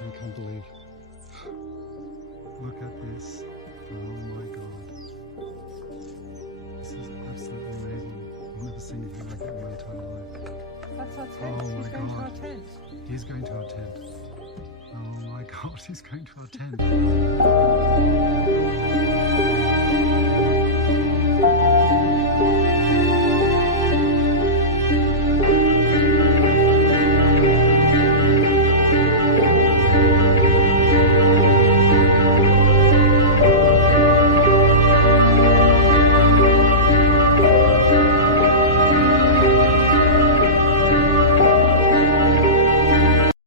I can't believe. Look at this. Oh my god. This is absolutely amazing. I've never seen anything like that in my entire life. That's our tent. Oh He's my going to god. our tent. He's going to our tent. Oh my god, he's going to our tent.